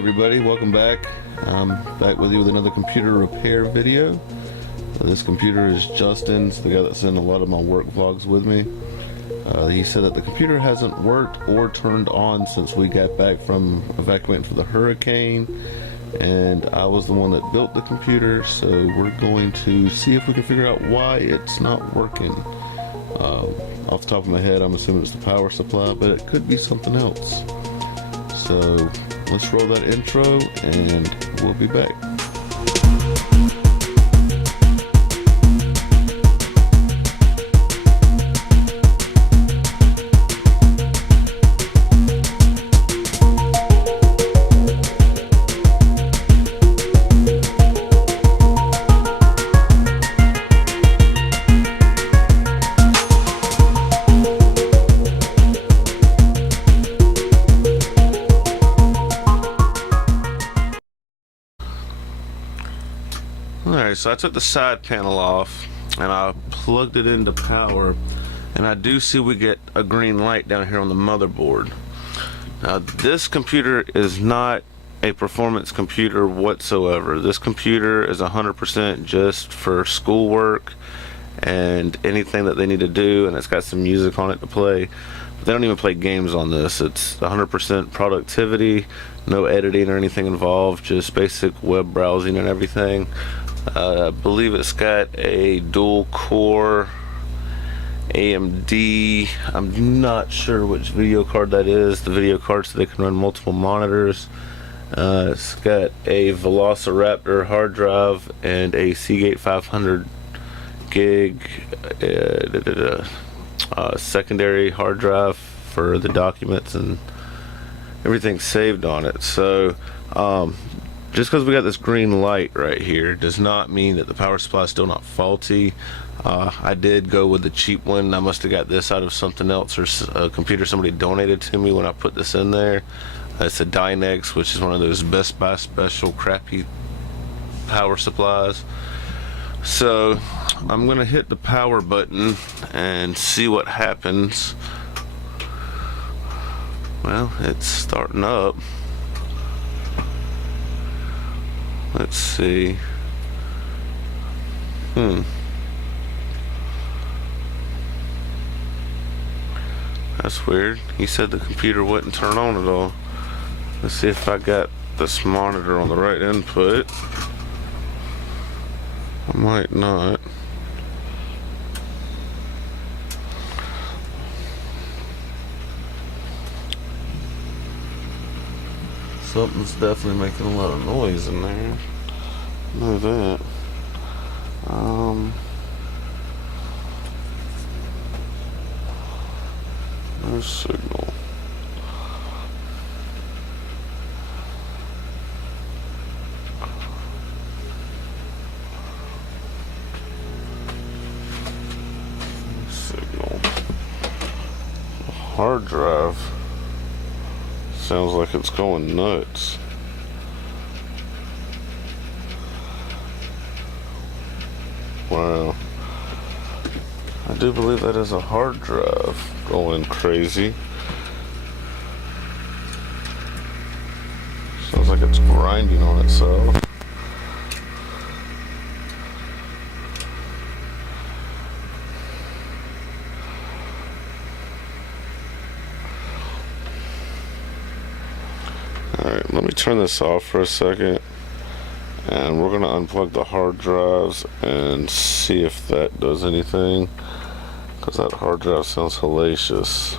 everybody, welcome back. I'm back with you with another computer repair video. This computer is Justin's, the guy that's in a lot of my work vlogs with me. He said that the computer hasn't worked or turned on since we got back from evacuating for the hurricane, and I was the one that built the computer, so we're going to see if we can figure out why it's not working. Off the top of my head, I'm assuming it's the power supply, but it could be something else. So let's roll that intro and we'll be back. Alright, so I took the side panel off and I plugged it into power, and I do see we get a green light down here on the motherboard. Now this computer is not a performance computer whatsoever. This computer is 100% just for schoolwork and anything that they need to do, and it's got some music on it to play. But they don't even play games on this. It's 100% productivity, no editing or anything involved, just basic web browsing and everything. I believe it's got a dual core AMD. I'm not sure which video card that is. The video card so they can run multiple monitors. It's got a Velociraptor hard drive and a Seagate 500 gig secondary hard drive for the documents and everything saved on it. So just because we got this green light right here does not mean that the power supply is still not faulty. I did go with the cheap one. I must have got this out of something else or a computer somebody donated to me when I put this in there. It's a Dynex, which is one of those Best Buy special crappy power supplies. So I'm gonna hit the power button and see what happens. Well, it's starting up. Let's see. That's weird. He said the computer wouldn't turn on at all. Let's see if I got this monitor on the right input. I might not. Something's definitely making a lot of noise in there. Know that. No signal. No signal. The hard drive sounds like it's going nuts. Wow. I do believe that is a hard drive going crazy. Sounds like it's grinding on itself. Alright, let me turn this off for a second, and we're going to unplug the hard drives and see if that does anything, because that hard drive sounds hellacious.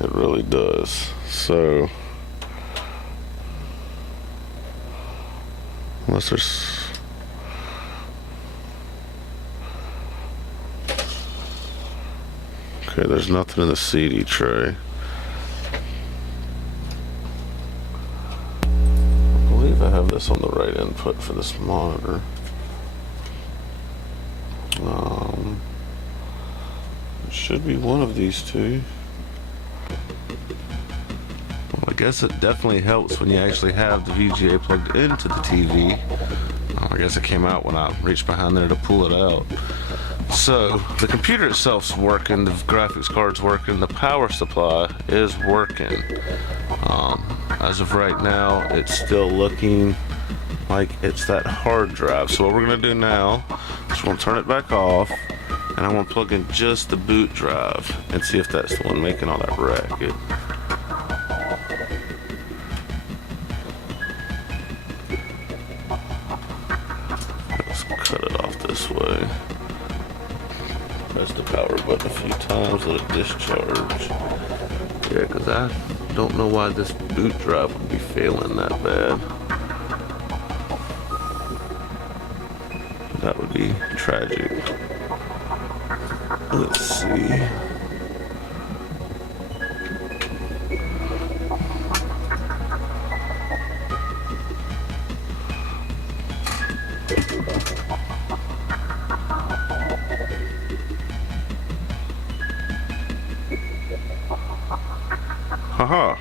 It really does. So unless there's okay, there's nothing in the CD tray. I have this on the right input for this monitor. It should be one of these two. Well, I guess it definitely helps when you actually have the VGA plugged into the TV. I guess it came out when I reached behind there to pull it out. So the computer itself's working, the graphics card's working, the power supply is working. as of right now, it's still looking like it's that hard drive. So what we're gonna do now is we're gonna turn it back off, and I'm gonna plug in just the boot drive and see if that's the one making all that racket. Let's cut it off this way. Press the power button a few times, let it discharge. Yeah, because I don't know why this boot drive would be failing that bad. That would be tragic. Let's see. Haha.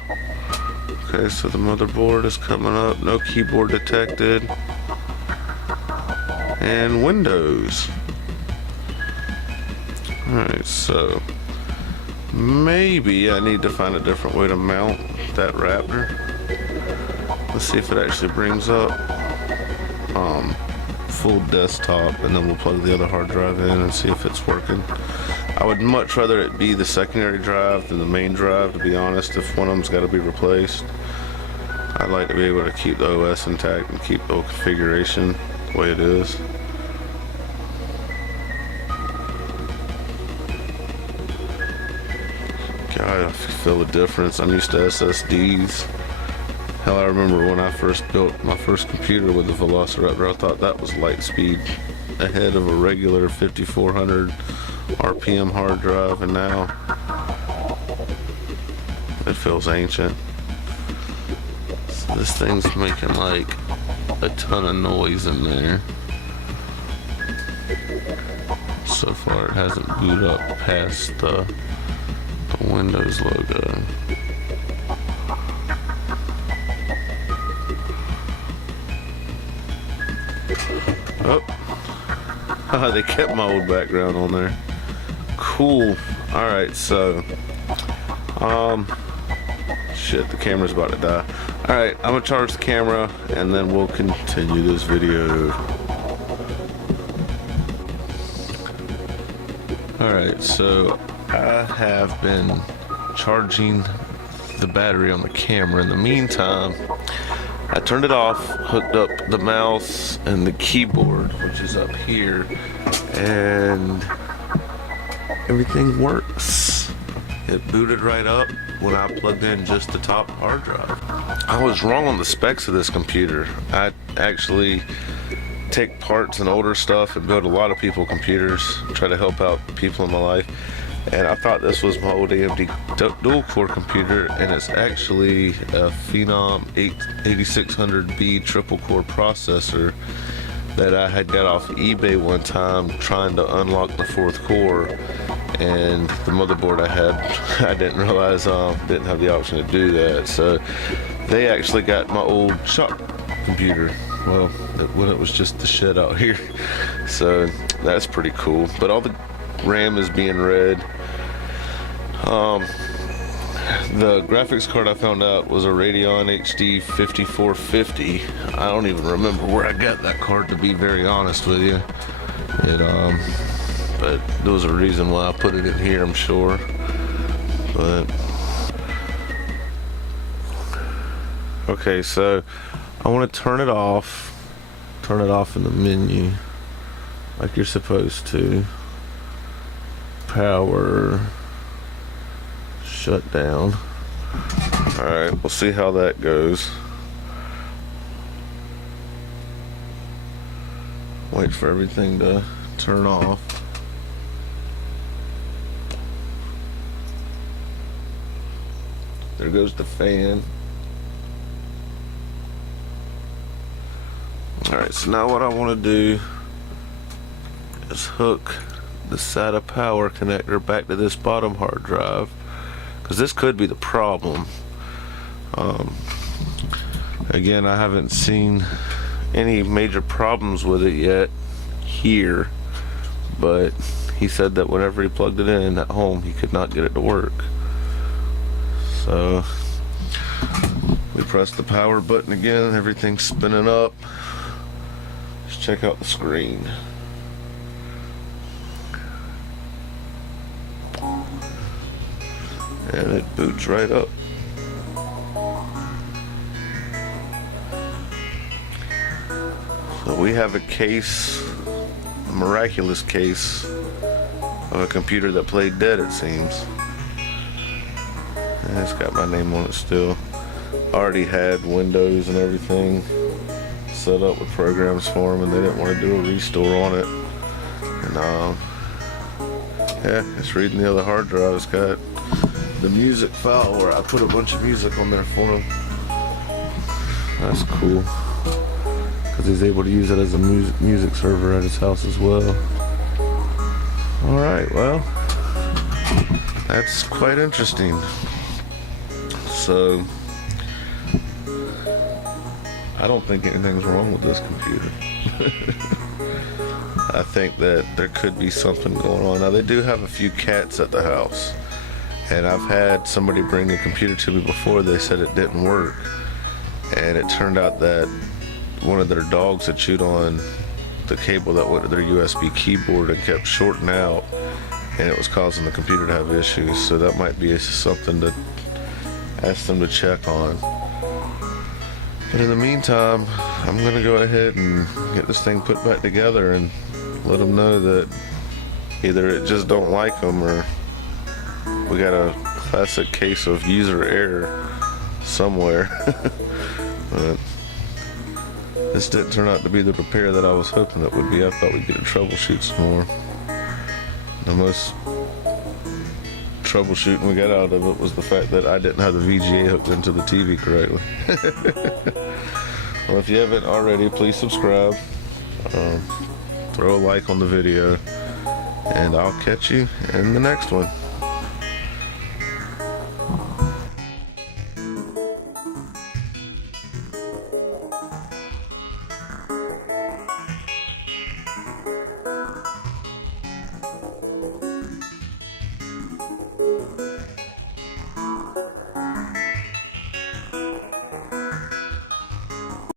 Okay, so the motherboard is coming up. No keyboard detected. And Windows. Alright, so maybe I need to find a different way to mount that Raptor. Let's see if it actually brings up full desktop, and then we'll plug the other hard drive in and see if it's working. I would much rather it be the secondary drive than the main drive, to be honest, if one of them's got to be replaced. I'd like to be able to keep the OS intact and keep the configuration the way it is. God, I feel the difference. I'm used to SSDs. Hell, I remember when I first built my first computer with the Velociraptor, I thought that was light speed ahead of a regular 5400 RPM hard drive, and now it feels ancient. So this thing's making like a ton of noise in there. So far it hasn't booted up past the Windows logo. Oh, they kept my old background on there. Cool. Alright, so shit, the camera's about to die. Alright, I'm gonna charge the camera and then we'll continue this video. Alright, so I have been charging the battery on the camera. In the meantime, I turned it off, hooked up the mouse and the keyboard, which is up here, and everything works. It booted right up when I plugged in just the top hard drive. I was wrong on the specs of this computer. I actually take parts and older stuff and build a lot of people's computers, try to help out people in my life. And I thought this was my old AMD dual core computer, and it's actually a Phenom 8600B triple core processor that I had got off eBay one time trying to unlock the fourth core, and the motherboard I had, I didn't realize didn't have the option to do that. So they actually got my old shop computer, well, when it was just the shit out here. So that's pretty cool. But all the RAM is being read. The graphics card I found out was a Radeon HD 5450. I don't even remember where I got that card, to be very honest with you. But there was a reason why I put it in here, I'm sure. But okay, so I want to turn it off in the menu like you're supposed to. Power, shut down. Alright, we'll see how that goes. Wait for everything to turn off. There goes the fan. Alright, so now what I want to do is hook the SATA power connector back to this bottom hard drive, because this could be the problem. Again, I haven't seen any major problems with it yet here, but he said that whenever he plugged it in at home, he could not get it to work. So we press the power button again. Everything's spinning up. Let's check out the screen. And it boots right up. So we have a case, a miraculous case of a computer that played dead, it seems. And it's got my name on it still. Already had Windows and everything set up with programs for them, and they didn't want to do a restore on it. And yeah, it's reading the other hard drive. It's got the music file where I put a bunch of music on there for him. That's cool, because he's able to use it as a music server at his house as well. Alright, well, that's quite interesting. So, I don't think anything's wrong with this computer. I think that there could be something going on. Now, they do have a few cats at the house, and I've had somebody bring the computer to me before. They said it didn't work, and it turned out that one of their dogs had chewed on the cable that went to their USB keyboard and kept shorting out, and it was causing the computer to have issues. So that might be something to ask them to check on. But in the meantime, I'm going to go ahead and get this thing put back together and let them know that either it just don't like them, or we got a classic case of user error somewhere. But this didn't turn out to be the repair that I was hoping it would be. I thought we'd get to troubleshoot some more. The most troubleshooting we got out of it was the fact that I didn't have the VGA hooked into the TV correctly. Well, if you haven't already, please subscribe. Throw a like on the video, and I'll catch you in the next one.